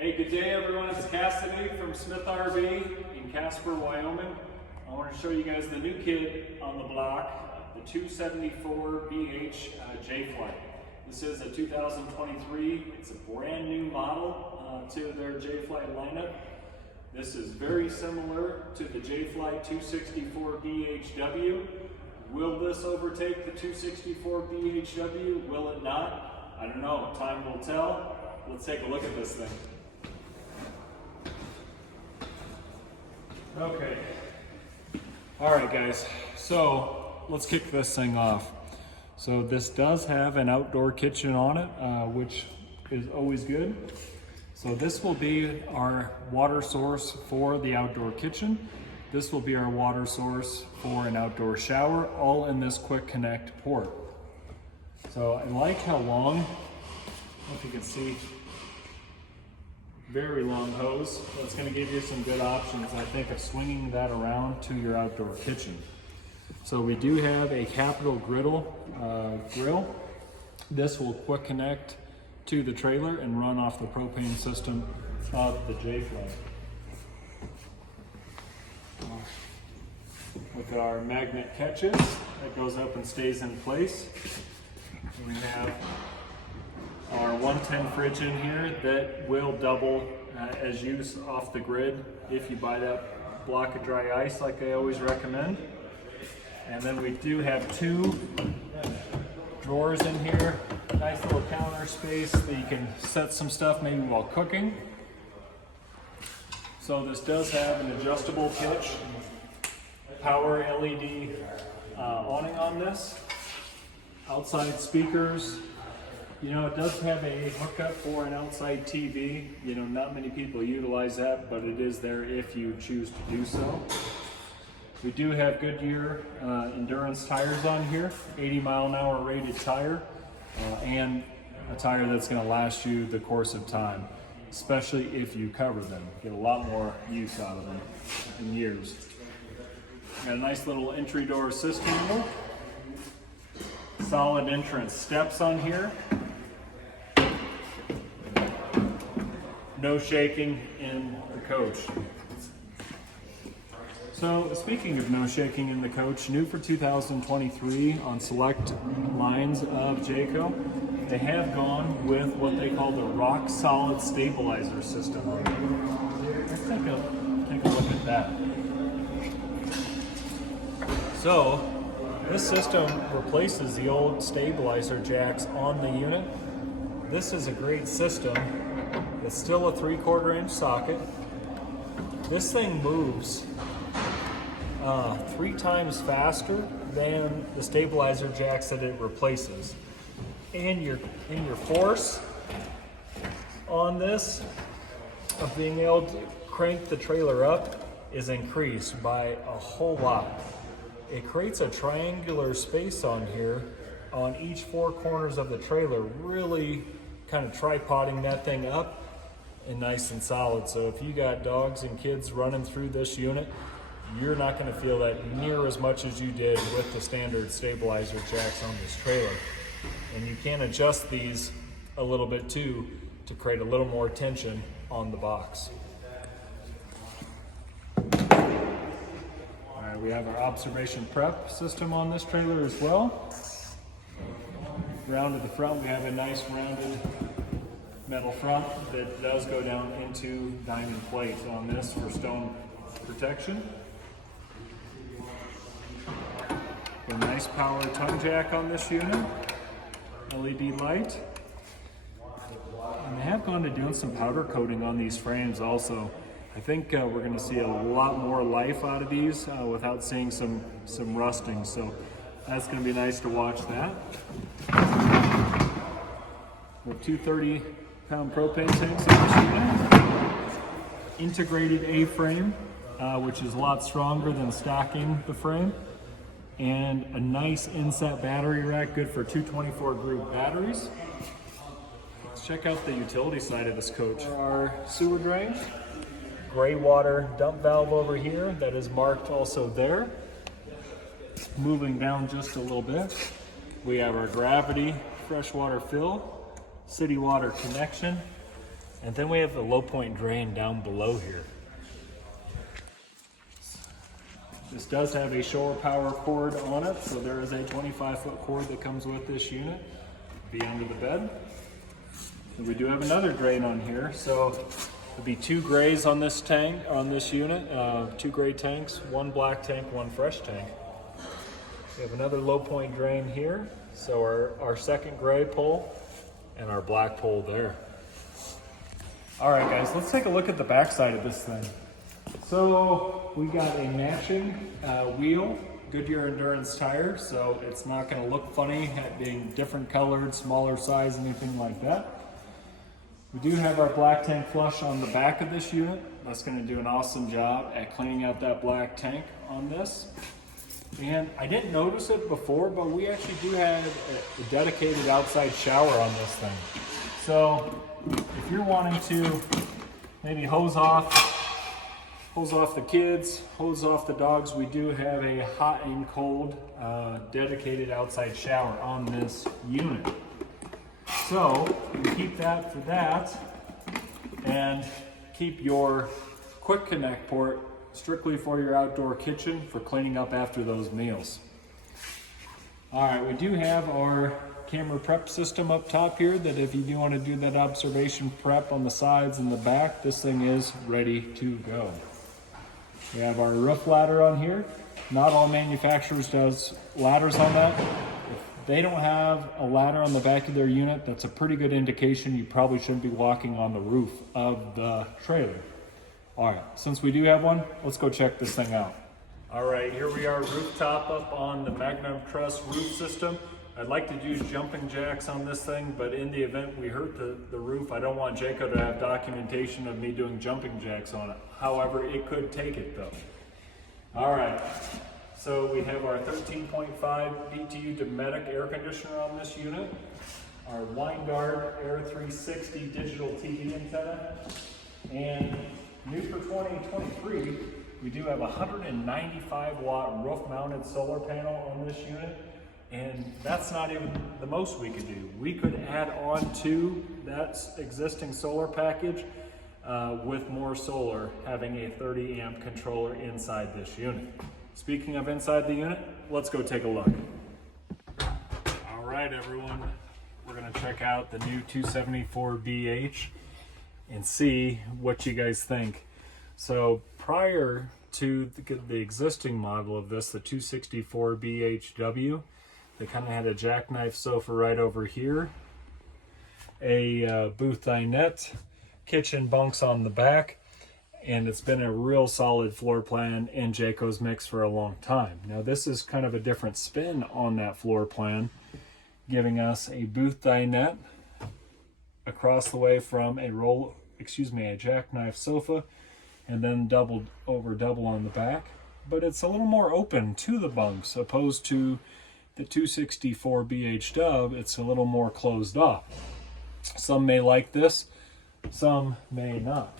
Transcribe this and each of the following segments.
Hey, good day everyone. It's Cassidy from Smith RV in Casper, Wyoming. I want to show you guys the new kid on the block, the 274 BH J-Flight. This is a 2023. It's a brand new model to their J-Flight lineup. This is very similar to the J-Flight 264 BHW. Will this overtake the 264 BHW? Will it not? I don't know. Time will tell. Let's take a look at this thing. Okay. All right, guys. So let's kick this thing off. So this does have an outdoor kitchen on it, which is always good. So this will be our water source for the outdoor kitchen. This will be our water source for an outdoor shower, all in this quick connect port. So I like how long, I don't know if you can see, very long hose. That's going to give you some good options, I think, of swinging that around to your outdoor kitchen. So we do have a capital grill. This will quick connect to the trailer and run off the propane system of the J-Flight. With our magnet catches, that goes up and stays in place. We have our 110 fridge in here that will double as use off the grid if you buy that block of dry ice like I always recommend. And then we do have two drawers in here, nice little counter space that you can set some stuff maybe while cooking. So this does have an adjustable pitch, power LED awning on this, outside speakers. You know, it does have a hookup for an outside TV. You know, not many people utilize that, but it is there if you choose to do so. We do have Goodyear endurance tires on here, 80-mile-an-hour rated tire, and a tire that's going to last you the course of time, especially if you cover them. Get a lot more use out of them in years. Got a nice little entry door system, solid entrance steps on here. No shaking in the coach. So speaking of no shaking in the coach, new for 2023 on select lines of Jayco, they have gone with what they call the rock solid stabilizer system on it. Let's take a look at that. So this system replaces the old stabilizer jacks on the unit. This is a great system. It's still a 3/4 inch socket. This thing moves 3 times faster than the stabilizer jacks that it replaces. And your force on this of being able to crank the trailer up is increased by a whole lot. It creates a triangular space on here on each 4 corners of the trailer, really kind of tripoding that thing up and nice and solid. So if you got dogs and kids running through this unit, you're not going to feel that near as much as you did with the standard stabilizer jacks on this trailer. And you can adjust these a little bit too to create a little more tension on the box. All right, we have our observation prep system on this trailer as well. Round to the front, we have a nice rounded metal front that does go down into diamond plate on this for stone protection. A nice power tongue jack on this unit, LED light. And they have gone to doing some powder coating on these frames also. I think we're going to see a lot more life out of these without seeing some rusting. So that's going to be nice to watch that. We have 2 30-pound propane tanks on this unit. Integrated A-frame, which is a lot stronger than stacking the frame. And a nice inset battery rack, good for 224 group batteries. Let's check out the utility side of this coach. Our sewer drain, gray water dump valve over here that is marked also there. Moving down just a little bit, we have our gravity freshwater fill, city water connection, And then we have the low point drain down below here. This does have a shore power cord on it, so there is a 25-foot cord that comes with this unit. Be under the bed. And we do have another drain on here, so there'll be 2 grays on this tank, on this unit, 2 gray tanks, 1 black tank, 1 fresh tank. We have another low point drain here, so our second gray pole and our black pole there. All right, guys, let's take a look at the back side of this thing. So we got a matching wheel, Goodyear Endurance tire, so it's not going to look funny at being different colored, smaller size, anything like that. We do have our black tank flush on the back of this unit. That's going to do an awesome job at cleaning out that black tank on this. And I didn't notice it before, but we actually do have a dedicated outside shower on this thing. So if you're wanting to maybe hose off the kids, hose off the dogs, we do have a hot and cold dedicated outside shower on this unit. So you keep that for that, and keep your quick connect port strictly for your outdoor kitchen for cleaning up after those meals. All right, we do have our camera prep system up top here, that if you do want to do that observation prep on the sides and the back, this thing is ready to go. We have our roof ladder on here. Not all manufacturers does ladders on that. If they don't have a ladder on the back of their unit, that's a pretty good indication you probably shouldn't be walking on the roof of the trailer. All right, since we do have one, let's go check this thing out. All right, here we are rooftop up on the Magnum Truss roof system. I'd like to use jumping jacks on this thing, but in the event we hurt the roof, I don't want Jayco to have documentation of me doing jumping jacks on it. However, it could take it though. All right, so we have our 13.5 BTU Dometic air conditioner on this unit, our Winegard Air 360 digital TV antenna, and new for 2023, we do have a 195 watt roof mounted solar panel on this unit. And that's not even the most we could do. We could add on to that existing solar package with more solar, having a 30 amp controller inside this unit. Speaking of inside the unit, let's go take a look. All right, everyone, we're gonna check out the new 274BH and see what you guys think. So prior to the existing model of this, the 264BHW, they kind of had a jackknife sofa right over here, a booth dinette, kitchen bunks on the back, and it's been a real solid floor plan in Jayco's mix for a long time. Now this is kind of a different spin on that floor plan, giving us a booth dinette across the way from a jackknife sofa, and then double on the back. But it's a little more open to the bunks, opposed to the 264BH Dub. It's a little more closed off. Some may like this, some may not.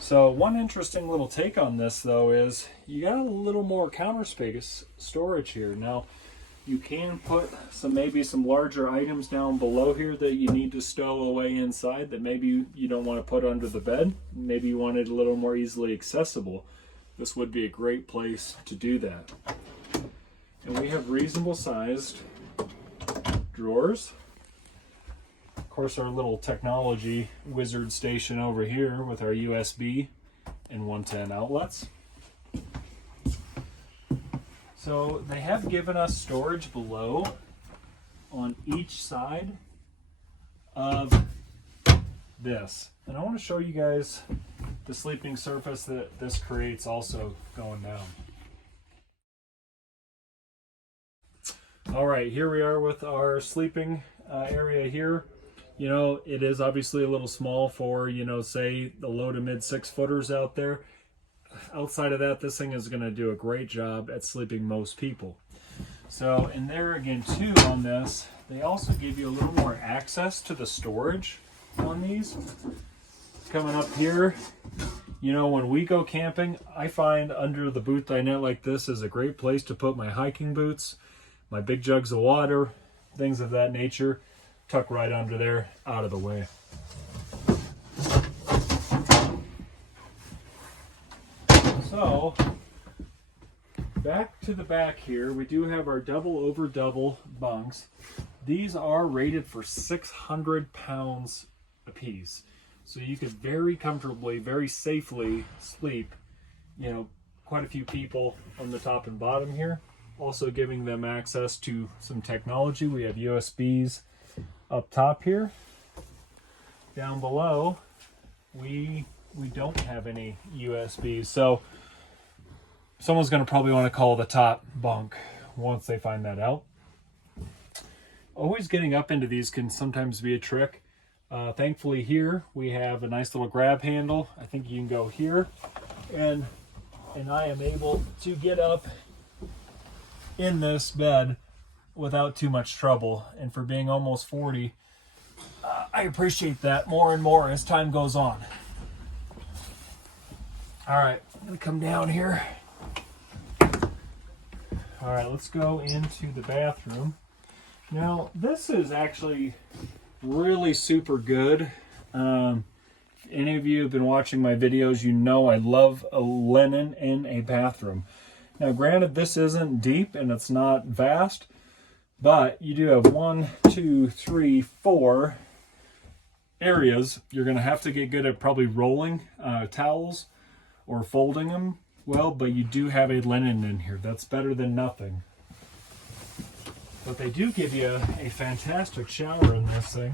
So one interesting little take on this though is you got a little more counter space storage here. Now you can put maybe some larger items down below here that you need to stow away inside that maybe you don't want to put under the bed. Maybe you want it a little more easily accessible. This would be a great place to do that. And we have reasonable sized drawers. Of course, our little technology wizard station over here with our USB and 110 outlets. So they have given us storage below on each side of this. And I want to show you guys the sleeping surface that this creates also going down. All right, here we are with our sleeping area here. You know, it is obviously a little small for, you know, say the low to mid 6 footers out there. Outside of that, this thing is going to do a great job at sleeping most people. So, and there again too on this, they also give you a little more access to the storage on these. Coming up here, you know, when we go camping, I find under the booth dinette like this is a great place to put my hiking boots, my big jugs of water, things of that nature. tuck right under there, out of the way. So back to the back here, we do have our double over double bunks. These are rated for 600 pounds apiece. So you could very comfortably, very safely sleep, you know, quite a few people on the top and bottom here. Also giving them access to some technology. We have USBs up top here. Down below, we don't have any USBs. So someone's going to probably want to call the top bunk once they find that out. Always getting up into these can sometimes be a trick. Thankfully here we have a nice little grab handle. I think you can go here, and I am able to get up in this bed without too much trouble. And for being almost 40, I appreciate that more and more as time goes on. All right, I'm gonna come down here. All right, let's go into the bathroom. Now, this is actually really super good. If any of you have been watching my videos, you know I love a linen in a bathroom. Now, granted, this isn't deep and it's not vast, but you do have 1, 2, 3, 4 areas. You're going to have to get good at probably rolling towels or folding them well, but you do have a linen in here. That's better than nothing. But they do give you a fantastic shower in this thing.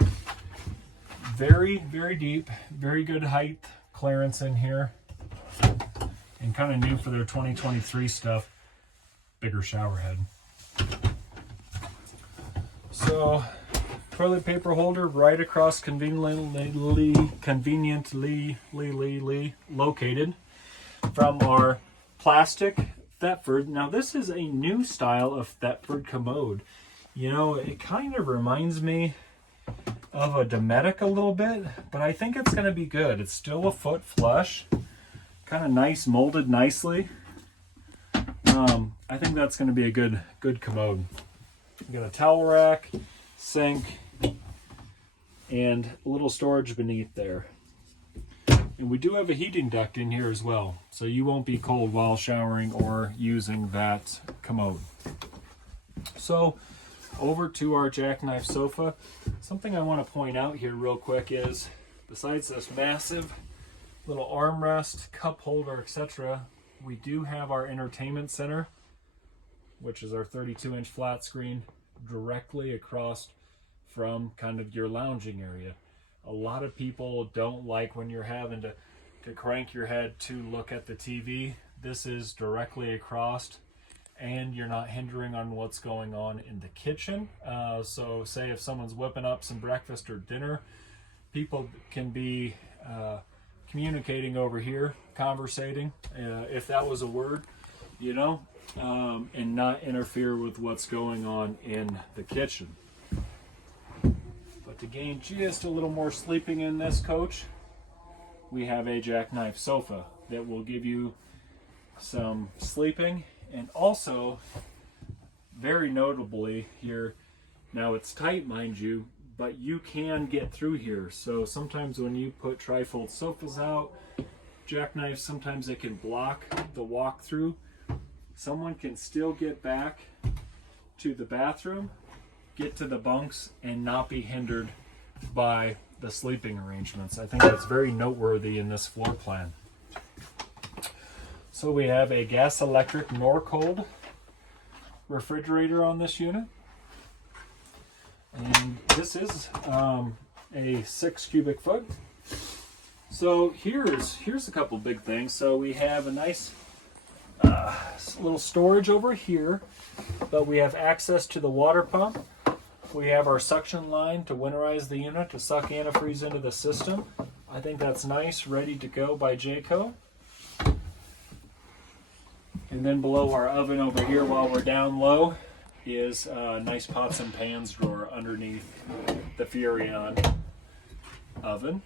Very, very deep, very good height clearance in here. And kind of new for their 2023 stuff, bigger shower head. So, toilet paper holder right across conveniently located from our plastic Thetford. Now this is a new style of Thetford commode. You know, it kind of reminds me of a Dometic a little bit, but I think it's going to be good. It's still a foot flush, kind of nice, molded nicely. I think that's going to be a good commode. You got a towel rack, sink, and a little storage beneath there. And we do have a heating duct in here as well, so you won't be cold while showering or using that commode. So over to our jackknife sofa. Something I want to point out here real quick is, besides this massive little armrest, cup holder, etc., we do have our entertainment center, which is our 32-inch flat screen directly across from kind of your lounging area. A lot of people don't like when you're having to crank your head to look at the TV. This is directly across, and you're not hindering on what's going on in the kitchen. So say if someone's whipping up some breakfast or dinner, people can be communicating over here, conversating, if that was a word, you know, and not interfere with what's going on in the kitchen. But to gain just a little more sleeping in this coach, we have a jackknife sofa that will give you some sleeping. And also, very notably here, now it's tight, mind you, but you can get through here. So sometimes when you put trifold sofas out, jackknives, sometimes they can block the walk-through. Someone can still get back to the bathroom, get to the bunks, and not be hindered by the sleeping arrangements. I think that's very noteworthy in this floor plan. So we have a gas electric Norcold refrigerator on this unit. And this is a 6 cubic foot. So here's a couple big things. So we have a nice little storage over here, but we have access to the water pump. We have our suction line to winterize the unit to suck antifreeze into the system. I think that's nice, ready to go by Jayco. And then below our oven over here, while we're down low, is a nice pots and pans drawer underneath the Furrion oven.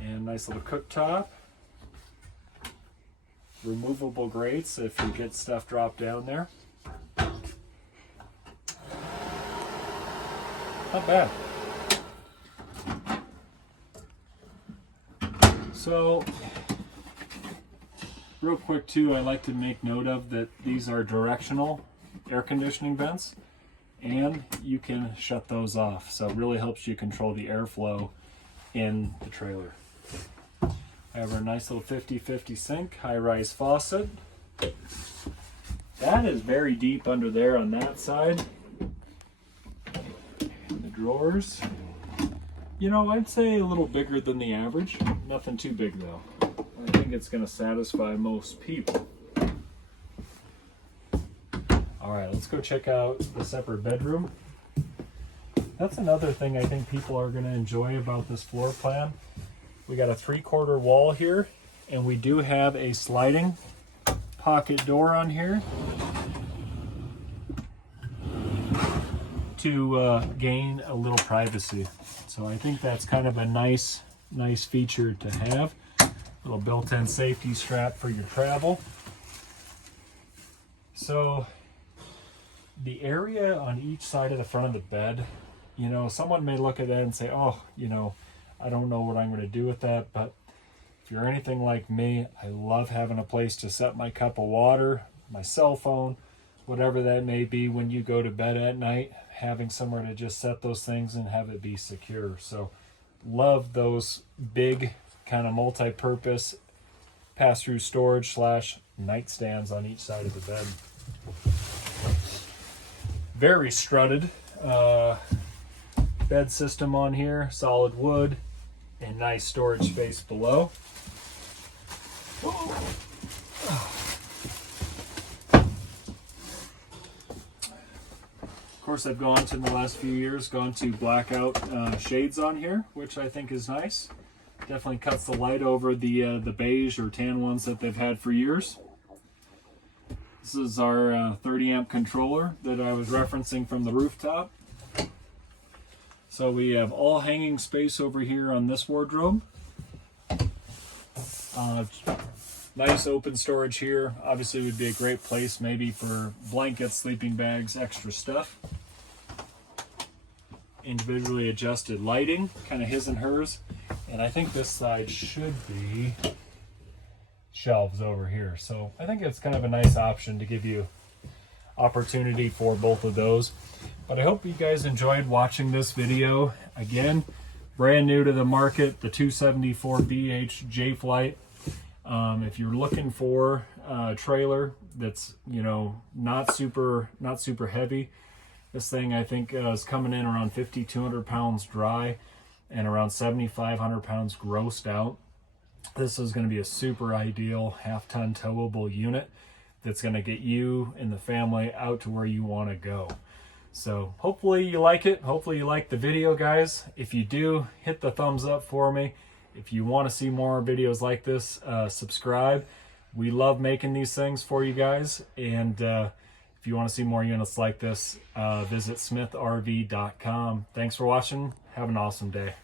And nice little cooktop. Removable grates if you get stuff dropped down there. Not bad. So, real quick too, I like to make note of that these are directional air conditioning vents, and you can shut those off. So it really helps you control the airflow in the trailer. I have our nice little 50/50 sink, high-rise faucet. That is very deep under there on that side. And the drawers, you know, I'd say a little bigger than the average. Nothing too big though. I think it's going to satisfy most people. All right, let's go check out the separate bedroom. That's another thing I think people are going to enjoy about this floor plan. We got a 3/4 wall here, and we do have a sliding pocket door on here to gain a little privacy. So I think that's kind of a nice feature to have. Little built-in safety strap for your travel. So the area on each side of the front of the bed, you know, someone may look at that and say, oh, you know, I don't know what I'm going to do with that. But if you're anything like me, I love having a place to set my cup of water, my cell phone, whatever that may be when you go to bed at night, having somewhere to just set those things and have it be secure. So love those big kind of multi-purpose pass-through storage / nightstands on each side of the bed. Very strutted bed system on here, solid wood, and nice storage space below. Of course, I've gone to, in the last few years, blackout shades on here, which I think is nice. Definitely cuts the light over the beige or tan ones that they've had for years. This is our 30 amp controller that I was referencing from the rooftop. So we have all hanging space over here on this wardrobe. Nice open storage here. Obviously would be a great place maybe for blankets, sleeping bags, extra stuff. Individually adjusted lighting, kind of his and hers. And I think this side should be shelves over here. So I think it's kind of a nice option to give you opportunity for both of those. But I hope you guys enjoyed watching this video. Again, brand new to the market, the 274BH J-Flight. If you're looking for a trailer that's, you know, not super heavy, this thing I think is coming in around 5,200 pounds dry and around 7,500 pounds grossed out. This is going to be a super ideal half-ton towable unit that's going to get you and the family out to where you want to go. So hopefully you like it. Hopefully you like the video, guys. If you do, hit the thumbs up for me. If you want to see more videos like this, subscribe. We love making these things for you guys. And if you want to see more units like this, visit smithrv.com. Thanks for watching. Have an awesome day.